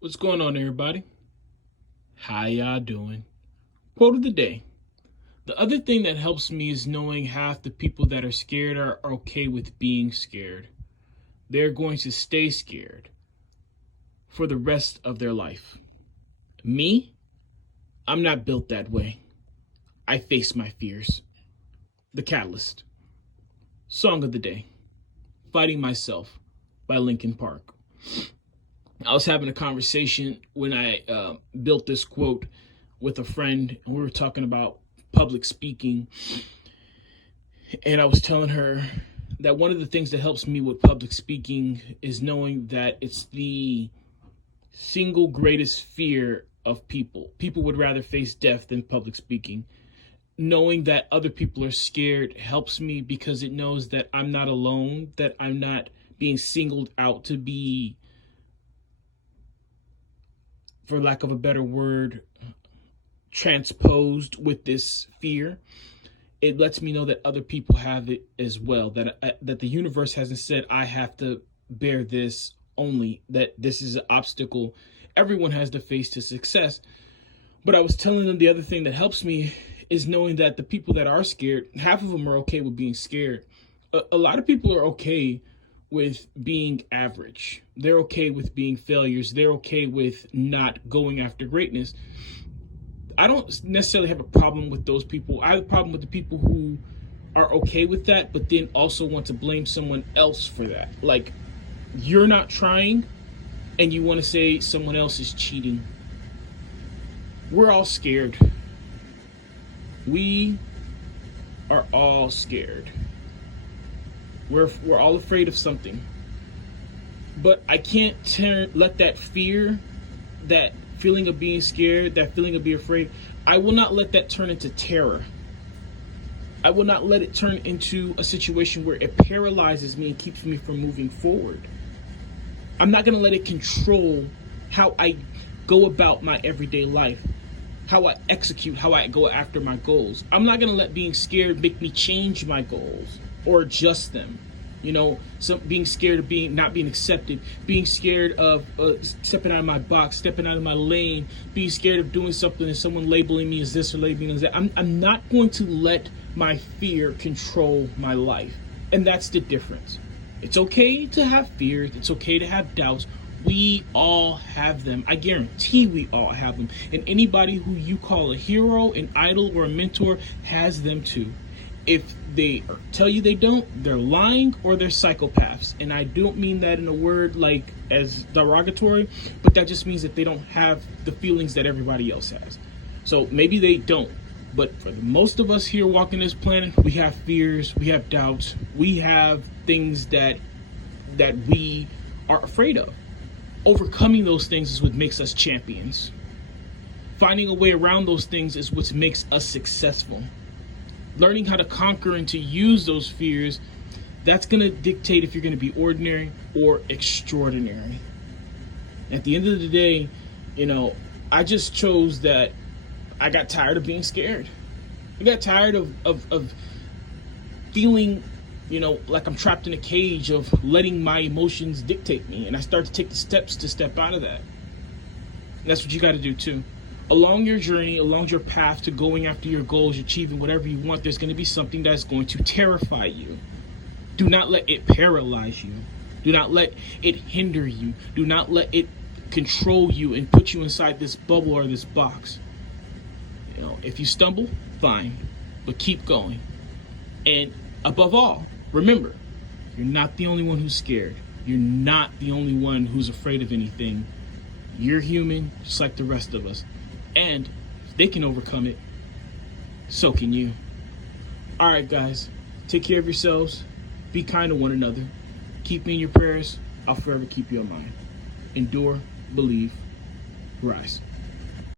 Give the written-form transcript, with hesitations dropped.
What's going on, everybody? How y'all doing? Quote of the day. The other thing that helps me is knowing half the people that are scared are okay with being scared. They're going to stay scared for the rest of their life. Me, I'm not built that way. I face my fears. The Catalyst. Song of the day. Fighting Myself by Linkin Park. I was having a conversation when I built this quote with a friend, and we were talking about public speaking. And I was telling her that one of the things that helps me with public speaking is knowing that it's the single greatest fear of people. People would rather face death than public speaking. Knowing that other people are scared helps me because it knows that I'm not alone, that I'm not being singled out to be, for lack of a better word, transposed with this fear. It lets me know that other people have it as well, that the universe hasn't said I have to bear this only, that this is an obstacle everyone has to face to success. But I was telling them the other thing that helps me is knowing that the people that are scared, half of them are okay with being scared. A lot of people are okay with being average. They're okay with being failures. They're okay with not going after greatness. I don't necessarily have a problem with those people. I have a problem with the people who are okay with that, but then also want to blame someone else for that. Like, you're not trying, and you want to say someone else is cheating. We're all scared. We are all scared. We're all afraid of something. But I can't let that fear, that feeling of being scared, that feeling of being afraid, I will not let that turn into terror. I will not let it turn into a situation where it paralyzes me and keeps me from moving forward. I'm not going to let it control how I go about my everyday life, how I execute, how I go after my goals. I'm not going to let being scared make me change my goals or adjust them. Being scared of not being accepted, being scared of stepping out of my box, stepping out of my lane, being scared of doing something and someone labeling me as this or labeling me as that. I'm not going to let my fear control my life. And that's the difference. It's okay to have fears. It's okay to have doubts. We all have them. I guarantee we all have them. And anybody who you call a hero, an idol, or a mentor has them too. If they tell you they don't, they're lying or they're psychopaths. And I don't mean that in a word like as derogatory, but that just means that they don't have the feelings that everybody else has. So maybe they don't. But for the most of us here walking this planet, we have fears, we have doubts, we have things that we are afraid of. Overcoming those things is what makes us champions. Finding a way around those things is what makes us successful. Learning how to conquer and to use those fears, that's going to dictate if you're going to be ordinary or extraordinary. At the end of the day, I just chose that I got tired of being scared. I got tired of feeling, like I'm trapped in a cage of letting my emotions dictate me. And I start to take the steps to step out of that. And that's what you got to do too. Along your journey, along your path to going after your goals, achieving whatever you want, there's going to be something that's going to terrify you. Do not let it paralyze you. Do not let it hinder you. Do not let it control you and put you inside this bubble or this box. If you stumble, fine, but keep going. And above all, remember, you're not the only one who's scared. You're not the only one who's afraid of anything. You're human, just like the rest of us. And if they can overcome it, so can you. All right, guys, take care of yourselves. Be kind to one another. Keep me in your prayers. I'll forever keep you in mind. Endure, believe, rise.